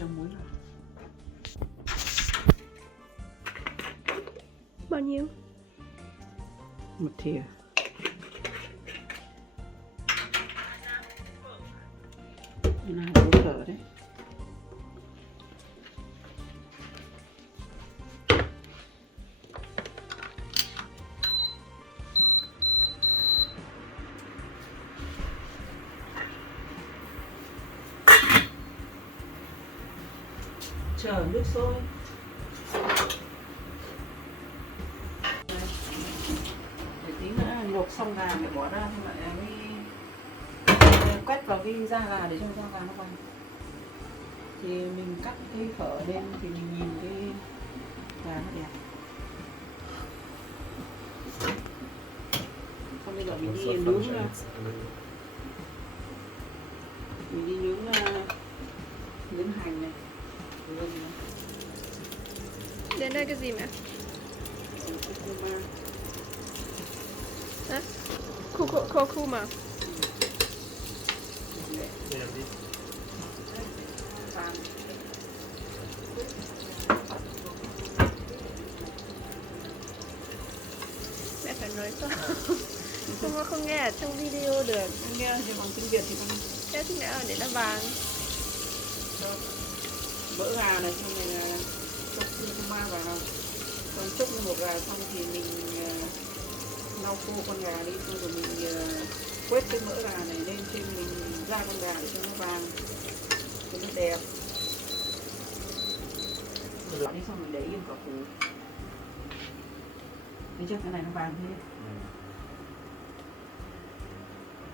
cho muối vào. Bao nhiêu? 1 thìa. Đây là đổ phở đấy. Chờ nước sôi. Để tí nữa luộc xong gà để bỏ ra thì lại mới quét vào cái da gà để cho da gà nó vào. Thì mình cắt cái phở lên thì mình nhìn cái gà nó đẹp. Xong bây giờ mình đi nướng nướng hành này. Đến đây cái gì mẹ? Hả? Curcuma. Mẹ phải nói to. Không nghe ở trong video được. Không nghe thì bằng tiếng Việt thì con. Thế thì mẹ ở để nó vàng. Mỡ gà này xong rồi chốc curcuma vào. Còn chốc một gà xong thì mình lau khô con gà đi, xong rồi mình quét cái mỡ gà này lên trên mình ra con gà để cho nó vàng, cho nó đẹp. Rồi đi xong mình để yên quả củ. Thấy chưa, cái này nó vàng thế.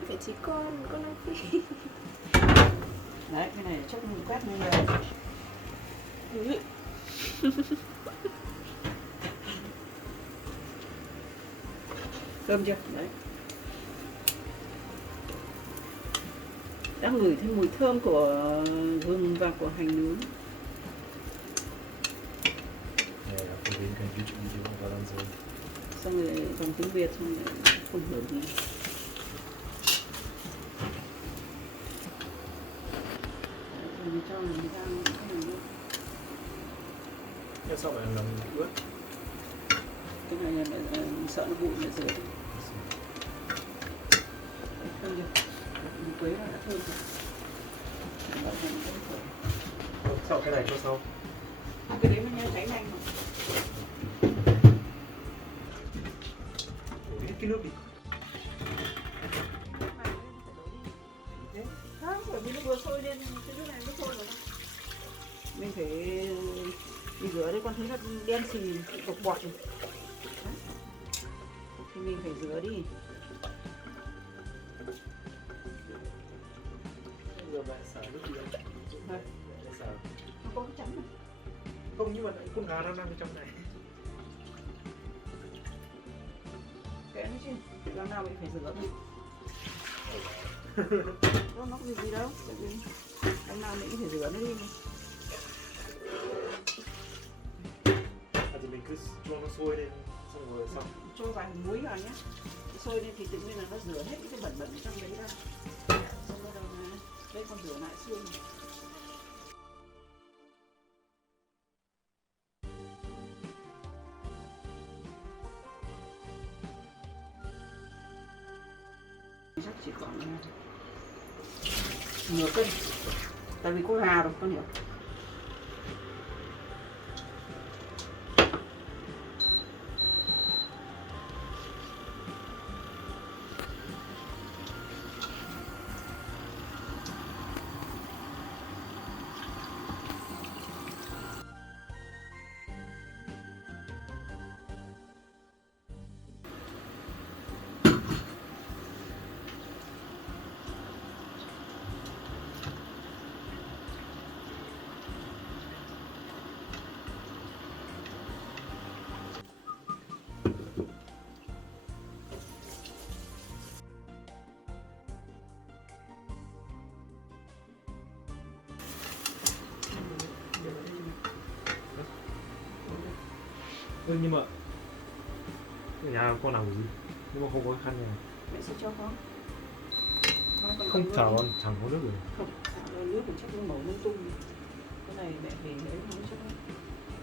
Phải chỉ con Nam Phi. Đấy, cái này chốc mình quét lên rồi. Thơm chưa? Đấy. Đã ngửi thấy mùi thơm của gừng và của hành nướng. Xong rồi bằng tiếng Việt xong rồi không hiểu gì. Mình cho mình ra cái này nữa. Sao mà làm ướt? Cái này là sợ nó bụi là rửa. Thơm chưa? Mình quấy vào đã thơm rồi. Sao cái này cho sau? Cái đấy mới cháy nhanh mà. Đổ hết cái nước đi. Không, bởi vì nó vừa sôi lên cái nước này nó sôi rồi. Mình phải đi rửa đấy, con thấy nó đen xì bột bọt rồi. Thì mình phải rửa đi. Giờ bạn xả nước đi không? Đây. Xả. Nó có cái trắng này. Không, nhưng mà con gà nó nằm ở trong này. Kệ nó chứ, lần nào mình phải rửa đi. Nó có gì đâu, tại vì lần nào mình cũng phải rửa nó đi. Thì mình cứ cho nó sôi lên xong rồi xong. Cho vài muối vào nhé. Sôi lên thì tự nhiên là nó rửa hết cái bẩn bẩn trong đấy ra. Xong rồi đây con rửa lại xương. Chắc chỉ còn nửa cân, tại vì có gà rồi con hiểu. Nhưng mà ở nhà con làm gì? Nhưng mà không có khăn này. Mẹ sẽ cho con. Không chả có nước rồi. Không, nước thì chắc nó màu lung tung. Cái này mẹ phải ấy không chắc.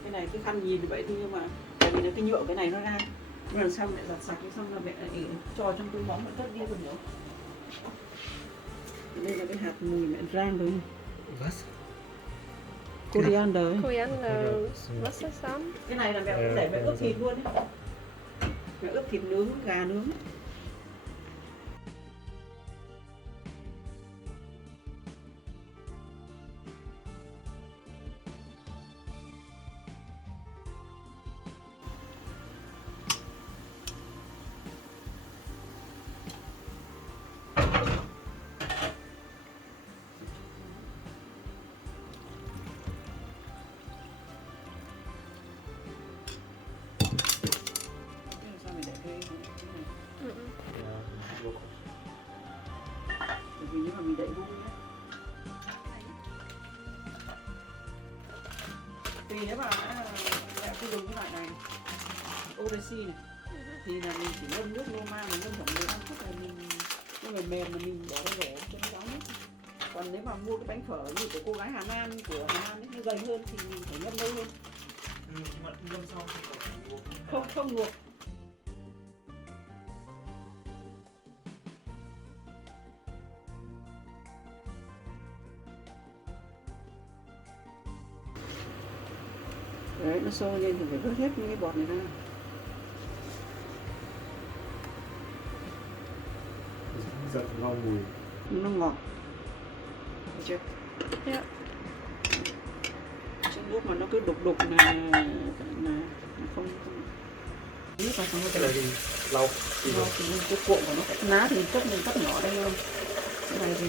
Cái này cái khăn nhìn vậy thôi nhưng mà tại vì nó cái nhựa cái này nó ra. Nhưng mà xong lại giặt sạch xong là mẹ lại cho trong túi bóng lại cất đi rồi nhớ. Đây là cái hạt mùi mẹ rang rồi. Was? Coriander ấy. Coriander, wassersam. Cái này là mẹ cũng để mẹ ướp thịt luôn đấy. Mẹ ướp thịt nướng, gà nướng. Sao mày để cái này? Ừ. Ja, local. Bởi vì nếu mà mình đậy vui nhé. Thì nếu mà mẹ cứ dùng cái loại này Odyssey này thì là mình chỉ ngâm nước normal, mình ngâm khoảng 15 phút là mình nó mềm mà mình bỏ nó rổ cho nó ráo nước. Còn nếu mà mua cái bánh phở như của cô gái Hà Nam của Hà Nam ấy, nó dày hơn thì mình phải ngâm lâu hơn. Nhưng mà ngâm xong thì Không luộc. Đấy, nó sôi lên thì phải vớt hết những cái bọt này ra. giật lau mùi. Nó ngọt. Được chưa? Dạ. Chứ nước mà nó cứ đục là không nước vào xong Cái này thì lau thì nó thì cái cuộn của nó phải lá thì mình cắt nhỏ đây không? Cái này thì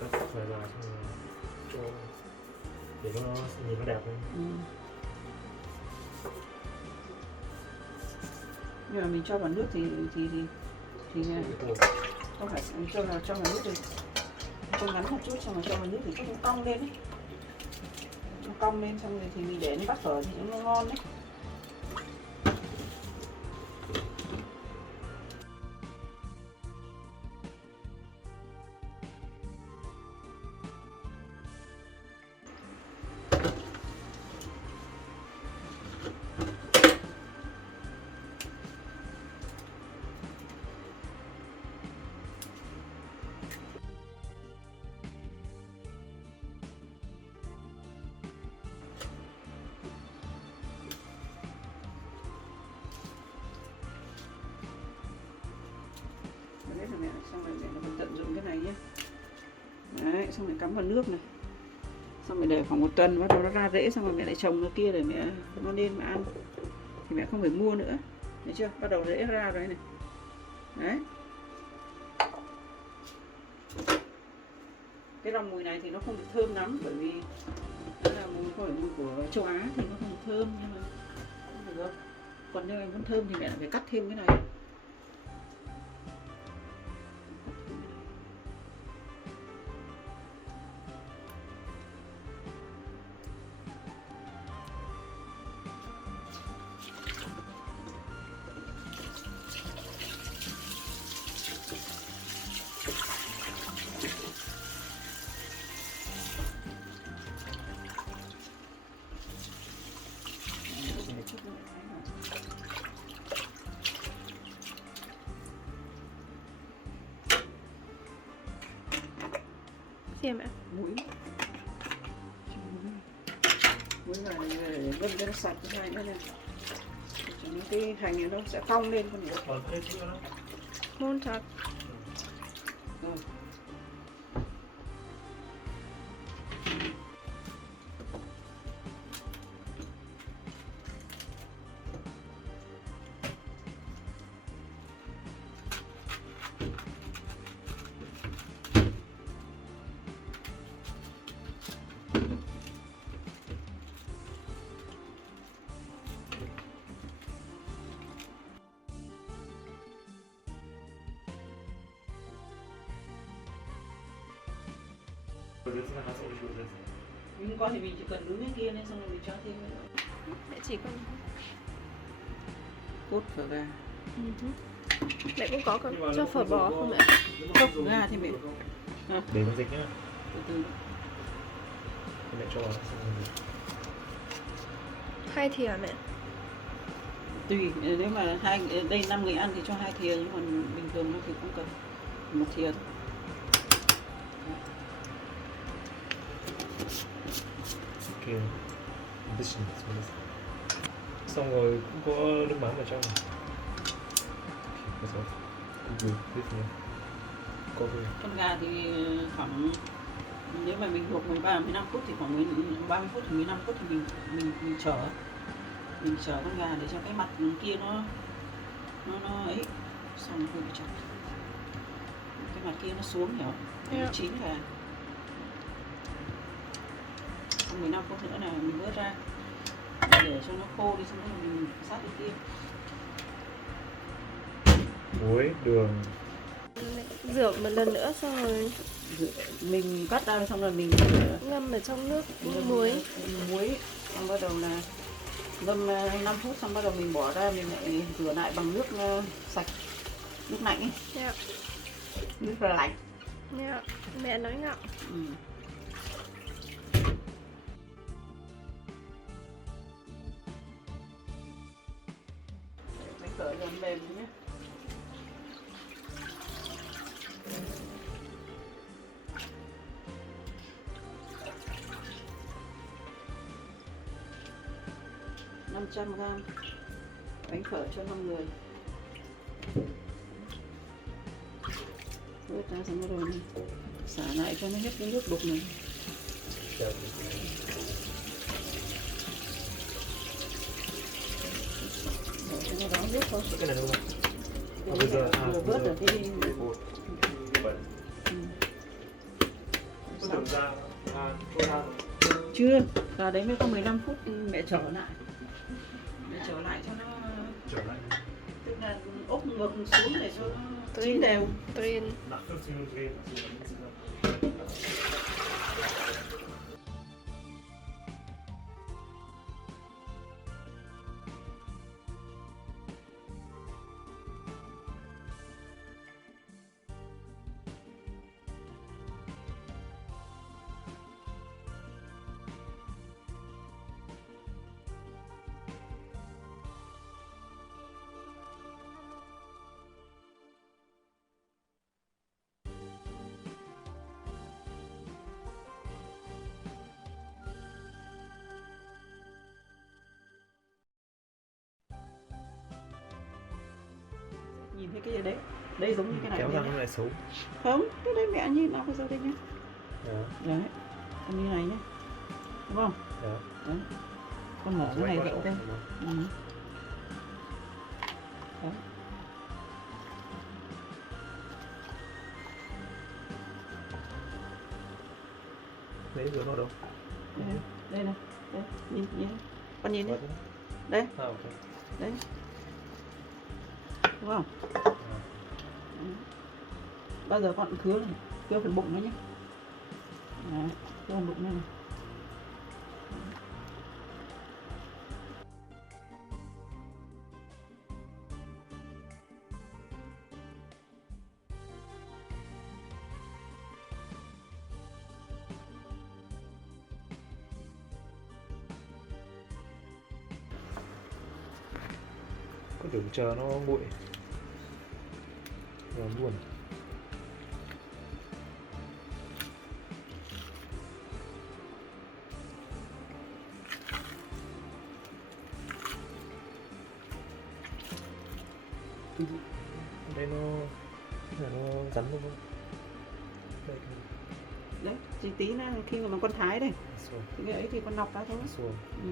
cắt phải là cho để nó nhìn nó đẹp hơn. Nhưng mà mình cho vào nước thì không phải cho vào nước thì cho ngắn một chút xong rồi cho vào nước thì nó cong lên ấy. Nó cong lên xong rồi thì mình để nó bắt phở thì nó ngon đấy. Đấy là mẹ xong rồi mẹ nó phải tận dụng cái này nhé. Đấy, xong rồi cắm vào nước này. Xong rồi để khoảng 1 tuần bắt đầu nó ra rễ xong rồi mẹ lại trồng nó kia để mẹ nó lên mà ăn. Thì mẹ không phải mua nữa. Thấy chưa? Bắt đầu rễ ra rồi này. Đấy. Cái dòng mùi này thì nó không được thơm lắm bởi vì đó là mùi không phải mùi của châu Á thì nó không được thơm nhưng mà không được. Còn nếu em muốn thơm thì mẹ lại phải cắt thêm cái này. Xem ạ. Muối vào để ngâm cho nó sạch cái này nữa này. Cho nó cái hành này nó sẽ cong lên con nữa. Còn thêm nữa đó. Ngon thật. Rồi. Nhưng con thì mình chỉ cần nướng cái kia lên xong rồi mình cho thêm nữa. Mẹ chỉ còn Cốt phở gà. mẹ cũng có cho phở bò không mẹ? Cốt phở gà thì mẹ Để nó dịch nhá. từ từ. thì mẹ cho vào xong rồi 2 thìa mẹ. Tùy, nếu mà đây 5 người ăn thì cho 2 thìa, nhưng mà bình thường nó thì không cần 1 thìa thôi. kia addition xong rồi cũng có nước mắm ở trong. Rồi cũng biết nhỉ, có cái Con gà thì khoảng, nếu mà mình luộc 15 phút thì khoảng 30 phút thì 15 phút thì mình chở con gà để cho cái mặt kia nó ấy, xong rồi bị chặt cái mặt kia nó xuống, hiểu không? Nó chín gà. Xong 15 phút nữa là mình vớt ra để cho nó khô đi, xong rồi mình sát đi kia. muối, đường. Rửa một lần nữa xong rồi Mình cắt ra xong rồi mình ngâm ở trong nước ngâm muối. muối, xong bắt đầu là ngâm 5 phút, xong bắt đầu mình bỏ ra, mình lại rửa lại bằng nước sạch, nước lạnh ấy, Dạ. nước lạnh. Dạ. Mẹ nói ngọng. Ừ. Bánh phở dần mềm nhé. Năm 500g bánh phở cho 5 người. Vớt ra xong rồi này, xả lại cho nó hết cái nước đục này. Để cho nó ráo nước thôi. Cái này đúng không? Cái Bây giờ vừa vớt được cái bột. ừ. Có tưởng ra cho ra rồi. Chưa, vào đấy mới có 15 phút mẹ trở lại. Mẹ trở lại cho nó, Trở lại. tức là úp ngược xuống để cho nó chín đều. Tuyên. Nach 15 Minuten drehen. Nhìn thấy cái gì đấy, đây giống như cái này Kéo ra đây nó nhá. lại xấu. Không, cái đấy mẹ nhìn nào, bây giờ đây nhá. Đó. Đấy, con như này nhá, đúng không? Đó. Đấy, con mở cái này vậy thôi. Ừ. Đấy. Đấy rồi nó đâu? Đây này, đây, nhìn, con nhìn đi, Đấy. đấy, À, ok. đấy, đúng không? À. Ừ. Bao giờ con cứa này, cưa phần bụng nó nhé. Đấy, cưa phần bụng này này. Có tưởng chờ nó nguội rồi luôn. Đây nó rắn đúng không? Đây Đấy, chỉ tí nữa khi mà con thái đây, xuồng, thì cái ấy thì con nọc ra thôi. xuồng. Ừ.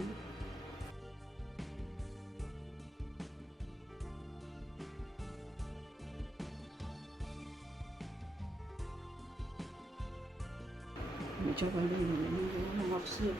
Mình cho vào đây để nó ngọt xương.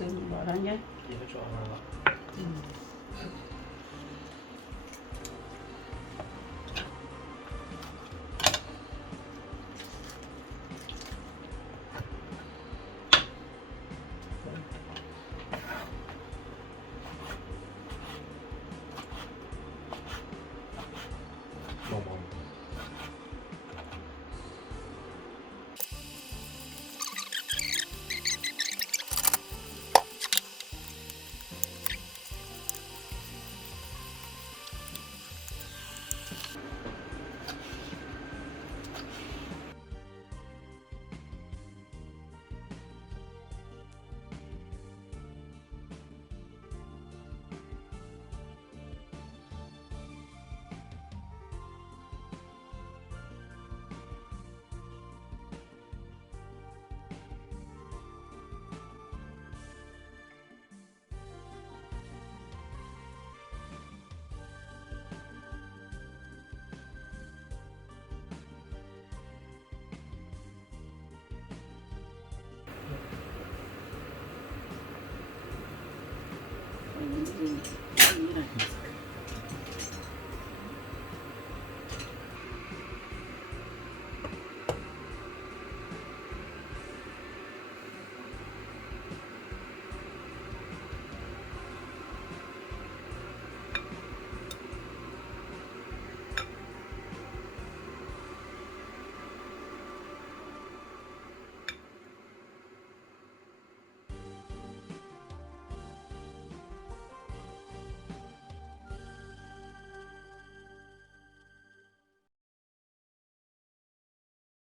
Sừng bỏ ra nhé. 이거 좋아하나? 너무 많아. Như này.